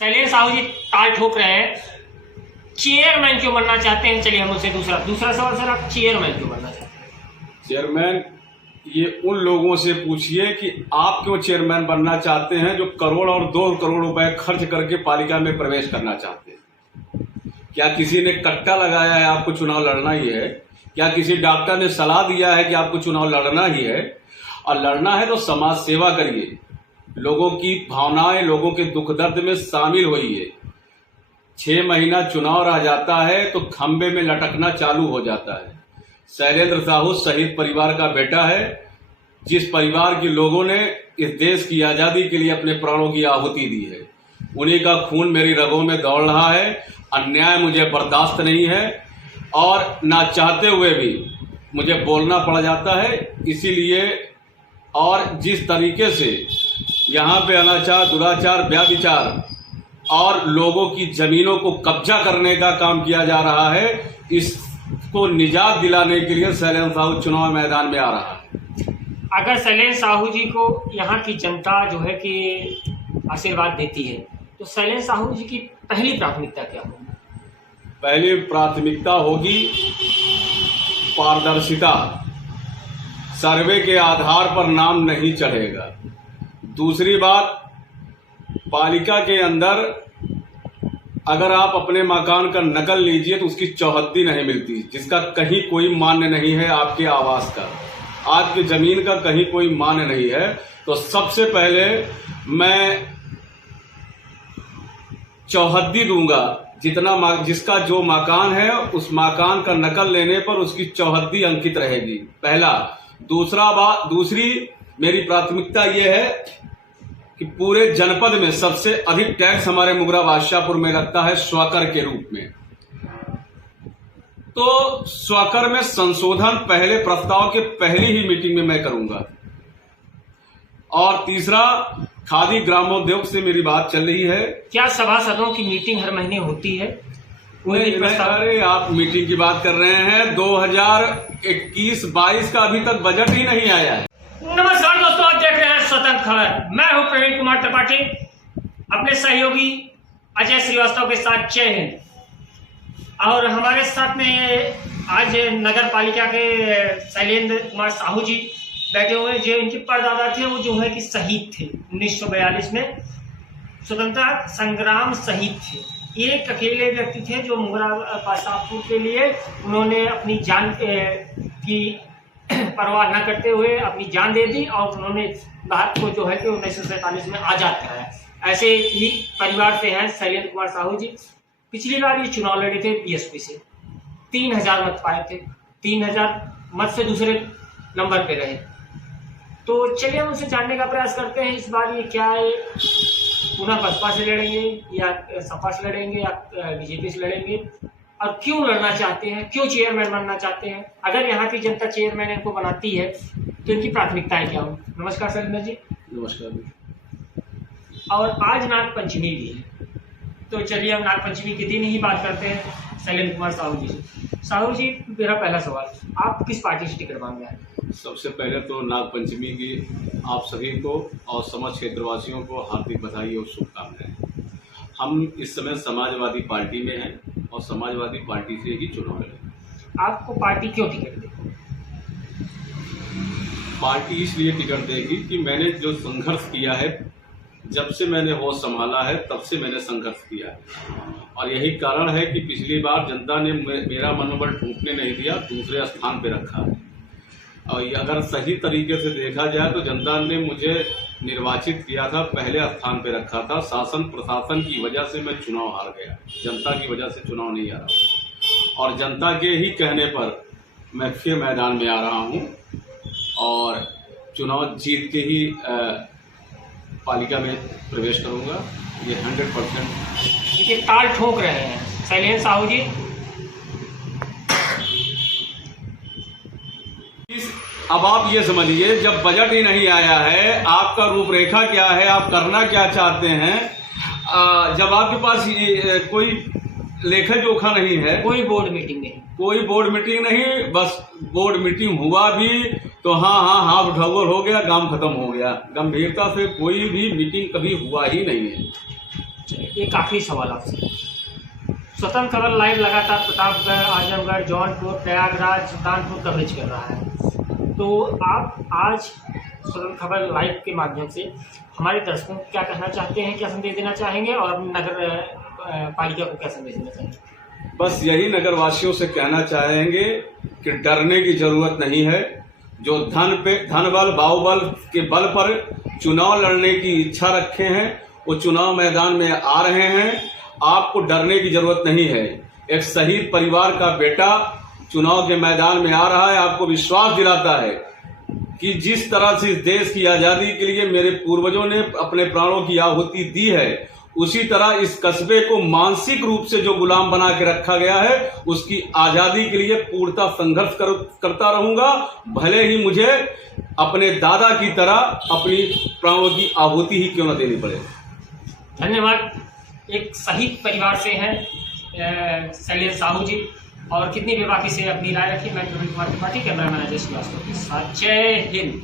शैलेंद्र साहू जी ताल ठोक रहे हैं, चेयरमैन क्यों बनना चाहते हैं? चलिए हम उससे दूसरा सवाल सर, आप चेयरमैन क्यों बनना चाहते हैं? चेयरमैन ये उन लोगों से पूछिए कि आप क्यों चेयरमैन बनना चाहते हैं जो करोड़ और 2 करोड़ रुपए खर्च करके पालिका में प्रवेश करना चाहते हैं। क्या किसी ने कट्टा लगाया है आपको चुनाव लड़ना ही है? क्या किसी डॉक्टर ने सलाह दिया है कि आपको चुनाव लड़ना ही है? और लड़ना है तो समाज सेवा करिए, लोगों की भावनाएं, लोगों के दुख दर्द में शामिल होइए। 6 महीना चुनाव रह जाता है तो खंबे में लटकना चालू हो जाता है। शैलेंद्र साहू शहीद परिवार का बेटा है, जिस परिवार के लोगों ने इस देश की आजादी के लिए अपने प्राणों की आहुति दी है। उन्हीं का खून मेरी रगों में दौड़ रहा है। अन्याय मुझे बर्दाश्त नहीं है और ना चाहते हुए भी मुझे बोलना पड़ जाता है। इसीलिए और जिस तरीके से यहाँ पे अनाचार, दुराचार, व्याभिचार और लोगों की जमीनों को कब्जा करने का काम किया जा रहा है, इसको निजात दिलाने के लिए शैलेंद्र साहू चुनाव मैदान में आ रहा है। अगर शैलेंद्र साहू जी को यहाँ की जनता जो है कि आशीर्वाद देती है तो शैलेंद्र साहू जी की पहली प्राथमिकता क्या होगी? पहली प्राथमिकता होगी पारदर्शिता। सर्वे के आधार पर नाम नहीं चढ़ेगा। दूसरी बात, पालिका के अंदर अगर आप अपने मकान का नकल लीजिए तो उसकी चौहद्दी नहीं मिलती, जिसका कहीं कोई मान्य नहीं है। आपके आवास का, आपकी जमीन का कहीं कोई मान्य नहीं है। तो सबसे पहले मैं चौहद्दी दूंगा, जिसका जो मकान है उस मकान का नकल लेने पर उसकी चौहद्दी अंकित रहेगी, पहला। दूसरी मेरी प्राथमिकता यह है कि पूरे जनपद में सबसे अधिक टैक्स हमारे मुगरा बादशाहपुर में लगता है स्वकर के रूप में। तो स्वकर में संशोधन पहले प्रस्ताव के पहली ही मीटिंग में मैं करूंगा। और तीसरा, खादी ग्रामोद्योग से मेरी बात चल रही है। क्या सभासदों की मीटिंग हर महीने होती है? अरे आप मीटिंग की बात कर रहे हैं, 2021-22 का अभी तक बजट ही नहीं आया है। नमस्कार दोस्तों, आप देख रहे हैं स्वतंत्र खबर। मैं हूं प्रवीण कुमार त्रिपाठी, अपने सहयोगी अजय श्रीवास्तव के साथ। जय हिंद। और हमारे साथ में आज नगर पालिका के शैलेंद्र कुमार साहू जी बैठे हुए हैं। जो इनके परदादा थे वो जो है कि शहीद थे, 1942 में स्वतंत्रता संग्राम शहीद थे। एक अकेले व्यक्ति थे जो मुगरा बादशाहपुर के लिए उन्होंने अपनी जान की परवाह न करते हुए अपनी जान दे दी और उन्होंने भारत को जो है कि 1947 में आजाद कराया। ऐसे ही परिवार से हैं शैलेंद्र कुमार साहू जी। पिछली बार ये चुनाव लड़े थे बीएसपी से, 3000 मत पाए थे। 3000 मत से दूसरे नंबर पे रहे। तो चलिए हम उनसे जानने का प्रयास करते हैं इस बार ये क्या है, पुनः बसपा से लड़ेंगे या सपा से लड़ेंगे या बीजेपी से लड़ेंगे, और क्यों लड़ना चाहते हैं, क्यों चेयरमैन बनना चाहते हैं। अगर यहाँ की जनता चेयरमैन इनको बनाती है तो इनकी प्राथमिकताएं क्या होंगी? नमस्कार शैलेंद्र जी। नमस्कार। और आज नाग पंचमी भी है, तो चलिए हम नाग पंचमी के दिन ही बात करते हैं शैलेंद्र कुमार साहू जी से। साहू जी, मेरा पहला सवाल, आप किस पार्टी से टिकट मांग रहे हैं? सबसे पहले तो नाग पंचमी की आप सभी को और समस्त क्षेत्रवासियों को हार्दिक बधाई और शुभकामनाएं। हम इस समय समाजवादी पार्टी में हैं और समाजवादी पार्टी से ही चुनाव लड़ेंगे। आपको पार्टी क्यों टिकट देगी? पार्टी इसलिए टिकट देगी कि मैंने जो संघर्ष किया है, जब से मैंने होश संभाला है तब से मैंने संघर्ष किया है। और यही कारण है कि पिछली बार जनता ने मेरा मनोबल टूटने नहीं दिया, दूसरे स्थान पे रखा है। और अगर सही तरीके से देखा जाए तो जनता ने मुझे निर्वाचित किया था, पहले स्थान पे रखा था। शासन प्रशासन की वजह से मैं चुनाव हार गया, जनता की वजह से चुनाव नहीं हारा। और जनता के ही कहने पर मैं फिर मैदान में आ रहा हूँ और चुनाव जीत के ही पालिका में प्रवेश करूंगा। ये 100%। देखिए, ताल ठोक रहे हैं शैलेंद्र साहू जी। अब आप ये समझिए, जब बजट ही नहीं आया है, आपका रूपरेखा क्या है, आप करना क्या चाहते हैं, जब आपके पास कोई लेखा जोखा नहीं है, कोई बोर्ड मीटिंग नहीं, बस बोर्ड मीटिंग हुआ भी तो हाँ हाफ ढगोल हो गया, काम खत्म हो गया। गंभीरता से कोई भी मीटिंग कभी हुआ ही नहीं है। एक आखिरी सवाल आपसे। स्वतंत्र खबर लाइव लगातार प्रतापगढ़, आजमगढ़, जौनपुर, प्रयागराज, कानपुर कवरेज कर रहा है, तो आप आज स्वतंत्र खबर लाइव के माध्यम से हमारे दर्शकों को क्या कहना चाहते हैं, क्या संदेश देना चाहेंगे और अपने नगर पालिका को क्या संदेश देना चाहेंगे? बस यही नगरवासियों से कहना चाहेंगे कि डरने की जरूरत नहीं है। जो धन बल बाहुबल के बल पर चुनाव लड़ने की इच्छा रखे हैं वो चुनाव मैदान में आ रहे हैं। आपको डरने की जरूरत नहीं है। एक शहीद परिवार का बेटा चुनाव के मैदान में आ रहा है, आपको विश्वास दिलाता है कि जिस तरह से इस देश की आजादी के लिए मेरे पूर्वजों ने अपने प्राणों की आहुति दी है, उसी तरह इस कस्बे को मानसिक रूप से जो गुलाम बना के रखा गया है उसकी आजादी के लिए पूर्णतः संघर्ष करता रहूंगा, भले ही मुझे अपने दादा की तरह अपनी प्राणों की आहुति ही क्यों न देनी पड़े। धन्यवाद। एक शहीद परिवार से हैं शैलेश साहू जी, और कितनी बेबाकी से अपनी राय रखी। मैं प्रवीण कुमार त्रिपाठी, कैमरा मैन अजय श्रीवास्तव के साथ। जय हिंद।